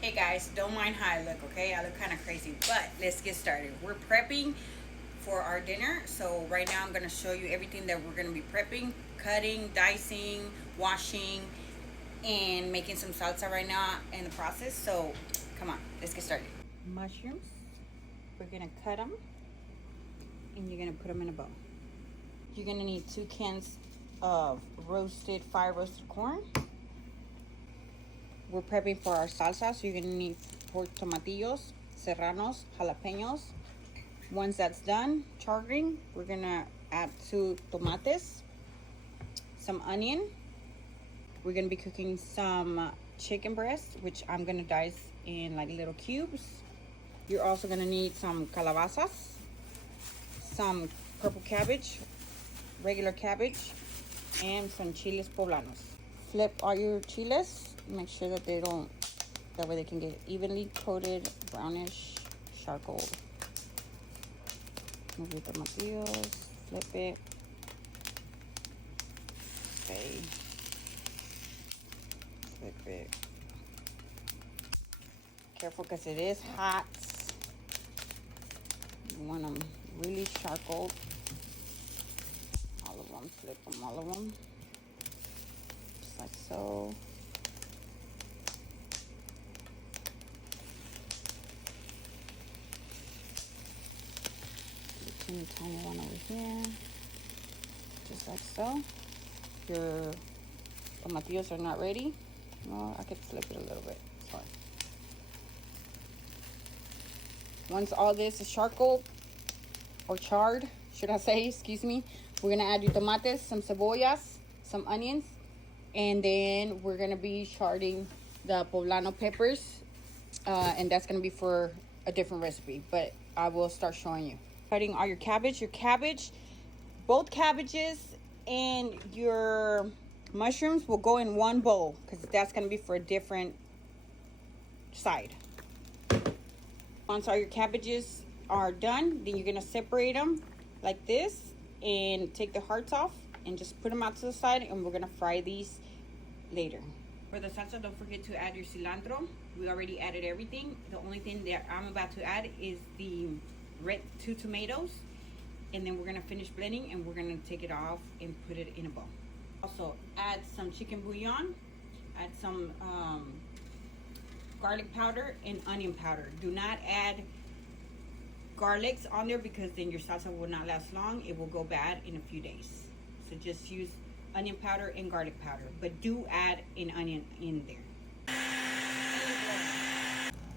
Hey guys, don't mind how I look, okay? I look kind of crazy, but let's get started. We're prepping for our dinner. So right now I'm going to show you everything that we're going to be prepping, cutting, dicing, washing, and making some salsa right now in the process. So come on, let's get started. Mushrooms, we're going to cut them and you're going to put them in a bowl. You're going to need 2 cans of fire roasted corn. We're prepping for our salsa, so you're gonna need 4 tomatillos, serranos, jalapenos. Once that's done charring, we're gonna add 2 tomates, some onion. We're gonna be cooking some chicken breast, which I'm gonna dice in like little cubes. You're also gonna need some calabazas, some purple cabbage, regular cabbage, and some chiles poblanos. Flip all your chiles. Make sure that that way they can get evenly coated, brownish charcoal. Move your tomatillos, flip it. Okay. Flip it. Careful because it is hot. You want them really charcoal. All of them, flip them, all of them. Just like so. Tiny one over here, just like so. Your tomatillos are not ready. Well, I could flip it a little bit. It's fine. Once all this is charcoal or charred, should I say, excuse me, we're gonna add your tomates, some cebollas, some onions, and then we're gonna be charring the poblano peppers, and that's gonna be for a different recipe, but I will start showing you. Cutting all your cabbage, both cabbages and your mushrooms will go in one bowl because that's going to be for a different side. Once all your cabbages are done, then you're going to separate them like this and take the hearts off and just put them out to the side, and we're going to fry these later. For the salsa, don't forget to add your cilantro. We already added everything. The only thing that I'm about to add is the red 2 tomatoes, and then we're gonna finish blending and we're gonna take it off and put it in a bowl. Also add some chicken bouillon, add some garlic powder and onion powder. Do not add garlics on there because then your salsa will not last long. It will go bad in a few days. So just use onion powder and garlic powder, but do add an onion in there.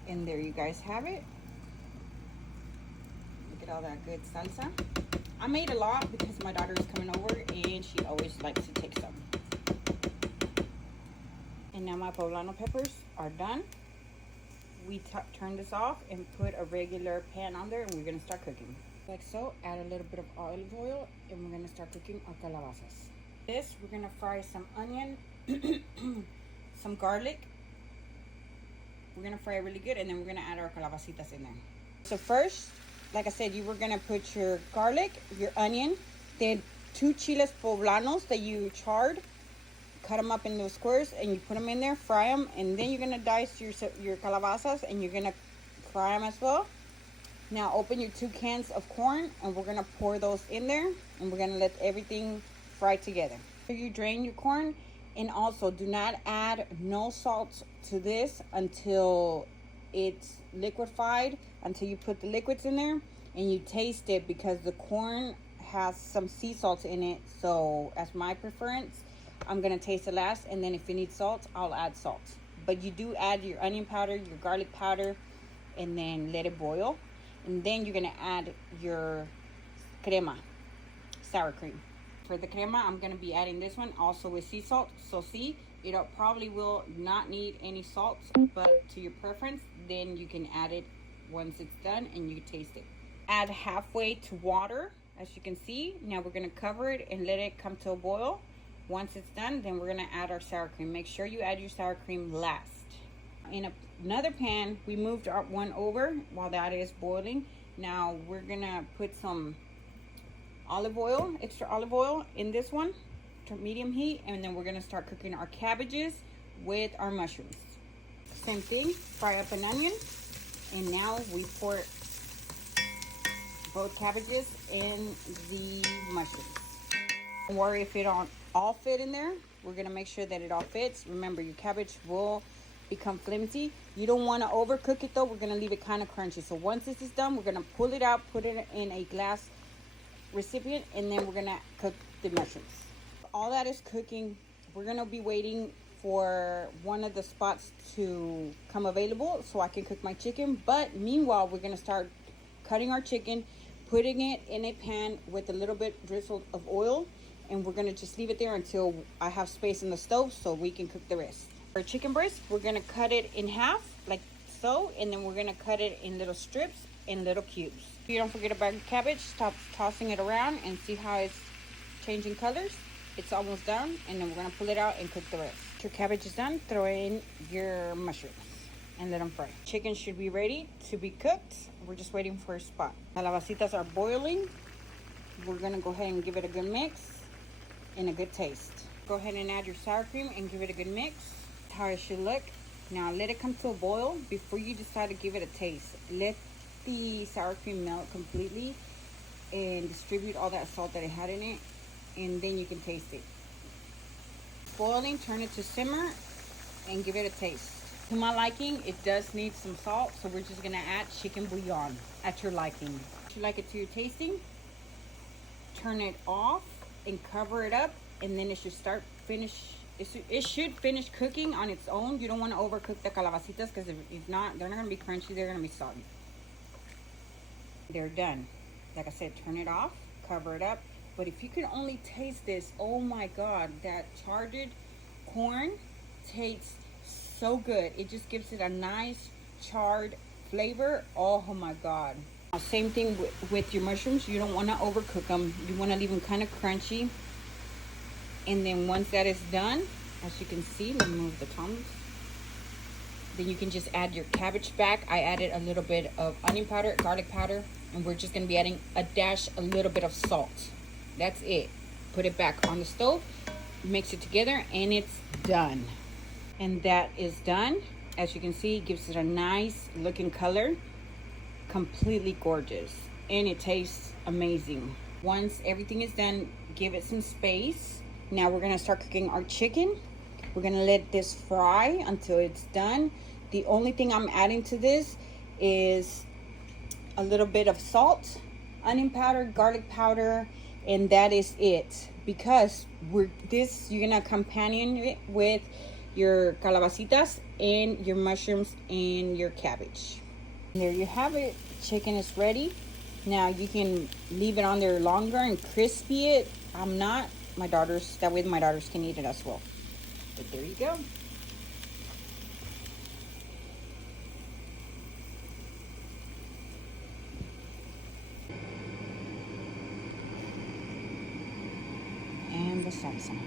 And there you guys have it. Look at all that good salsa. I made a lot because my daughter is coming over and she always likes to take some. And now my poblano peppers are done. We turn this off and put a regular pan on there, and we're gonna start cooking. Like so, add a little bit of olive oil and we're gonna start cooking our calabazas. This, we're gonna fry some onion, some garlic. We're gonna fry it really good, and then we're gonna add our calabacitas in there. So first, like I said, you were gonna put your garlic, your onion, then 2 chiles poblanos that you charred, cut them up into squares, and you put them in there, fry them, and then you're gonna dice your calabazas, and you're gonna fry them as well. Now open your 2 cans of corn, and we're gonna pour those in there, and we're gonna let everything fry together. So you drain your corn, and also do not add no salt to this until it's liquefied, until you put the liquids in there and you taste it, because the corn has some sea salt in it. So as my preference, I'm gonna taste it last, and then if it needs salt, I'll add salt. But you do add your onion powder, your garlic powder, and then let it boil. And then you're gonna add your crema, sour cream. For the crema, I'm gonna be adding this one also with sea salt. So see, it probably will not need any salt, but to your preference, then you can add it once it's done and you taste it. Add halfway to water, as you can see. Now we're gonna cover it and let it come to a boil. Once it's done, then we're gonna add our sour cream. Make sure you add your sour cream last. In another pan, we moved our one over while that is boiling. Now we're gonna put some olive oil, extra olive oil in this one to medium heat, and then we're gonna start cooking our cabbages with our mushrooms. Same thing, fry up an onion. And now we pour both cabbages and the mushrooms. Don't worry if it don't all fit in there. We're gonna make sure that it all fits. Remember, your cabbage will become flimsy. You don't want to overcook it though. We're gonna leave it kind of crunchy. So once this is done, we're gonna pull it out, put it in a glass recipient, and then we're gonna cook the mushrooms. All that is cooking. We're gonna be waiting for one of the spots to come available so I can cook my chicken. But meanwhile, we're gonna start cutting our chicken, putting it in a pan with a little bit drizzled of oil, and we're gonna just leave it there until I have space in the stove so we can cook the rest. For chicken breast, we're gonna cut it in half like so, and then we're gonna cut it in little strips and little cubes. You don't forget about your cabbage. Stop tossing it around and see how it's changing colors. It's almost done, and then we're gonna pull it out and cook the rest. Your cabbage is done, throw in your mushrooms and let them fry. Chicken should be ready to be cooked. We're just waiting for a spot. Calabacitas are boiling. We're gonna go ahead and give it a good mix and a good taste. Go ahead and add your sour cream and give it a good mix. That's how it should look. Now let it come to a boil before you decide to give it a taste. Let the sour cream melt completely and distribute all that salt that it had in it, and then you can taste it. Boiling, turn it to simmer and give it a taste. To my liking, it does need some salt, so we're just gonna add chicken bouillon at your liking. If you like it to your tasting, turn it off and cover it up, and then it should it should finish cooking on its own. You don't want to overcook the calabacitas, because if not, they're not gonna be crunchy, they're gonna be soggy. They're done. Like I said, turn it off, cover it up. But if you could only taste this, oh my god, that charred corn tastes so good. It just gives it a nice charred flavor. Oh my god. Same thing with your mushrooms. You don't want to overcook them. You want to leave them kind of crunchy. And then once that is done, as you can see, let me move the tongs. Then you can just add your cabbage back. I added a little bit of onion powder, garlic powder, and we're just going to be adding a little bit of salt. That's it. Put it back on the stove, mix it together, and it's done. And that is done. As you can see, it gives it a nice looking color. Completely gorgeous. And it tastes amazing. Once everything is done, give it some space. Now we're gonna start cooking our chicken. We're gonna let this fry until it's done. The only thing I'm adding to this is a little bit of salt, onion powder, garlic powder, and that is it. Because you're gonna companion it with your calabacitas and your mushrooms and your cabbage. And there you have it. Chicken is ready. Now you can leave it on there longer and crispy it. I'm not. That way my daughters can eat it as well. But there you go. And the salsa.